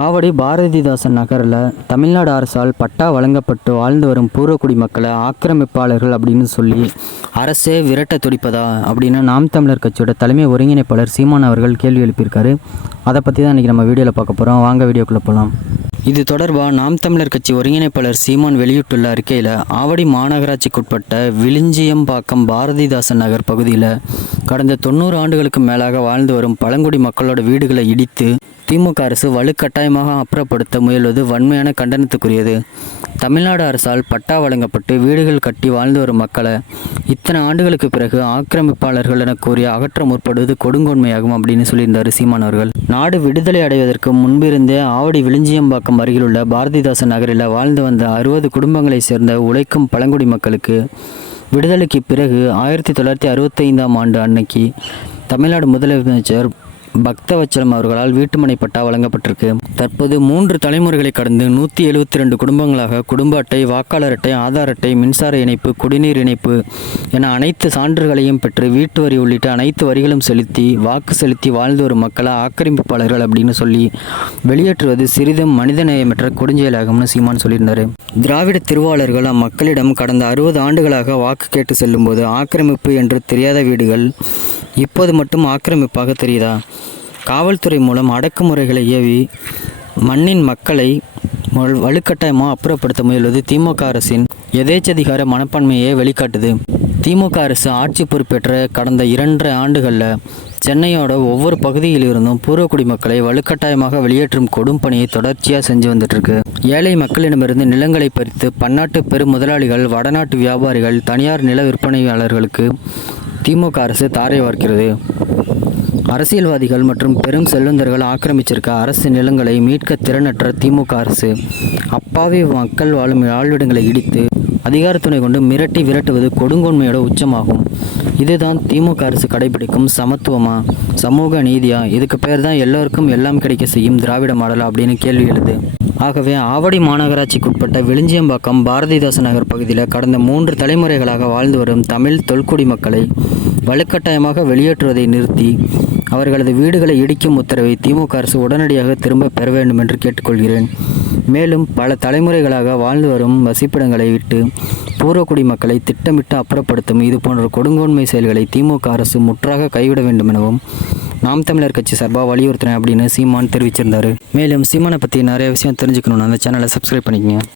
ஆவடி பாரதிதாசன் நகரில் தமிழ்நாடு அரசால் பட்டா வழங்கப்பட்டு வாழ்ந்து வரும் பூர்வக்குடி மக்களை ஆக்கிரமிப்பாளர்கள் அப்படின்னு சொல்லி அரசே விரட்ட துடிப்பதா அப்படின்னு நாம் தமிழர் கட்சியோட தலைமை ஒருங்கிணைப்பாளர் சீமான் அவர்கள் கேள்வி எழுப்பியிருக்காரு. அதை பற்றி தான் இன்றைக்கி நம்ம வீடியோவில் பார்க்க போகிறோம் வாங்க வீடியோக்குள்ளே போகலாம் இது தொடர்பாக நாம் தமிழர் கட்சி ஒருங்கிணைப்பாளர் சீமான் வெளியிட்டுள்ள அறிக்கையில் ஆவடி மாநகராட்சிக்குட்பட்ட விளிஞ்சியம்பாக்கம் பாரதிதாசன் நகர் பகுதியில் கடந்த தொண்ணூறு ஆண்டுகளுக்கு மேலாக வாழ்ந்து வரும் பழங்குடி மக்களோட வீடுகளை இடித்து திமுக அரசு வலுக்கட்டாயமாக அப்புறப்படுத்த முயல்வது வன்மையான கண்டனத்துக்குரியது. தமிழ்நாடு அரசால் பட்டா வழங்கப்பட்டு வீடுகள் கட்டி வாழ்ந்து வரும் மக்களை இத்தனை ஆண்டுகளுக்கு பிறகு ஆக்கிரமிப்பாளர்கள் என கூறி அகற்ற முற்படுவது கொடுங்கோன்மையாகும் அப்படின்னு சொல்லியிருந்தார் சீமான் அவர்கள். நாடு விடுதலை அடைவதற்கு முன்பிருந்தே ஆவடி விளிஞ்சியம்பாக்கம் அருகிலுள்ள பாரதிதாசன் நகரில் வாழ்ந்து வந்த அறுபது குடும்பங்களைச் சேர்ந்த உழைக்கும் பழங்குடி மக்களுக்கு விடுதலைக்கு பிறகு ஆயிரத்தி தொள்ளாயிரத்தி அறுபத்தைந்தாம் ஆண்டு அன்னைக்கு தமிழ்நாடு முதலமைச்சர் பக்தவச்சலம் அவர்களால் வீட்டுமனை பட்டா வழங்கப்பட்டிருக்கு. தற்போது மூன்று தலைமுறைகளை கடந்து நூற்றி எழுபத்தி ரெண்டு குடும்பங்களாக குடும்ப அட்டை வாக்காளர் அட்டை ஆதார் அட்டை மின்சார இணைப்பு குடிநீர் இணைப்பு என அனைத்து சான்றுகளையும் பெற்று வீட்டு வரி உள்ளிட்ட அனைத்து வரிகளும் செலுத்தி வாக்கு செலுத்தி வாழ்ந்து வரும் மக்களை ஆக்கிரமிப்பாளர்கள் அப்படின்னு சொல்லி வெளியேற்றுவது சிறிதும் மனிதநேயமற்ற கொடுஞ்செயலாகும்னு சீமான் சொல்லியிருந்தார். திராவிட திருவாளர்கள் அம்மக்களிடம் கடந்த அறுபது ஆண்டுகளாக வாக்கு கேட்டு செல்லும்போது ஆக்கிரமிப்பு என்று தெரியாத வீடுகள் இப்போது மட்டும் ஆக்கிரமிப்பாக தெரியுதா? காவல்துறை மூலம் அடக்குமுறைகளை ஏவி மண்ணின் மக்களை வலுக்கட்டாயமாக அப்புறப்படுத்த முயல்வது திமுக அரசின் எதேச்சதிகார மனப்பான்மையை வெளிக்காட்டுது. திமுக அரசு ஆட்சி பொறுப்பேற்ற கடந்த இரண்டரை ஆண்டுகளில் சென்னையோட ஒவ்வொரு பகுதியிலிருந்தும் பூர்வ மக்களை வலுக்கட்டாயமாக வெளியேற்றும் கொடும் பணியை தொடர்ச்சியாக செஞ்சு வந்துட்டுருக்கு. ஏழை மக்களிடமிருந்து நிலங்களை பறித்து பன்னாட்டு பெரும் முதலாளிகள் வடநாட்டு வியாபாரிகள் தனியார் நில விற்பனையாளர்களுக்கு திமுக அரசு தாரை வார்க்கிறது. அரசியல்வாதிகள் மற்றும் பெரும் செல்வந்தர்கள் ஆக்கிரமிச்சிருக்க அரசு நிலங்களை மீட்க திறனற்ற திமுக அரசு. அப்பாவி மக்கள் வாழும் வாழ்விடங்களை இடித்து அதிகாரத்துணை கொண்டு மிரட்டி விரட்டுவது கொடுங்கோன்மையோட உச்சமாகும். இதுதான் திமுக அரசு கடைபிடிக்கும் சமத்துவமா? சமூக நீதியா? இதுக்கு பேர் தான் எல்லோருக்கும் எல்லாம் கிடைக்க செய்யும் திராவிட மாடலா? அப்படின்னு கேள்வி எழுது. ஆகவே ஆவடி மாநகராட்சிக்குட்பட்ட விளிஞ்சியம்பாக்கம் பாரதிதாசன் நகர் பகுதியில் கடந்த மூன்று தலைமுறைகளாக வாழ்ந்து வரும் தமிழ் தொல்குடி மக்களை வலுக்கட்டாயமாக வெளியேற்றுவதை நிறுத்தி அவர்களது வீடுகளை இடிக்கும் உத்தரவை திமுக அரசு உடனடியாக திரும்ப பெற வேண்டும் என்று கேட்டுக்கொள்கிறேன். மேலும் பல தலைமுறைகளாக வாழ்ந்து வரும் வசிப்பிடங்களை விட்டு பூர்வக்குடி மக்களை திட்டமிட்டு அப்புறப்படுத்தும் இது போன்ற கொடுங்கோன்மை செயல்களை திமுக அரசு முற்றாக கைவிட வேண்டும் எனவும் நாம் தமிழர் கட்சி சார்பாக வலியுறுத்தினேன் அப்படின்னு சீமான் தெரிவிச்சிருந்தார். மேலும் சீமானை பற்றி நிறைய விஷயம் தெரிஞ்சுக்கணும்னு அந்த சேனலை சப்ஸ்கிரைப் பண்ணிக்கங்க.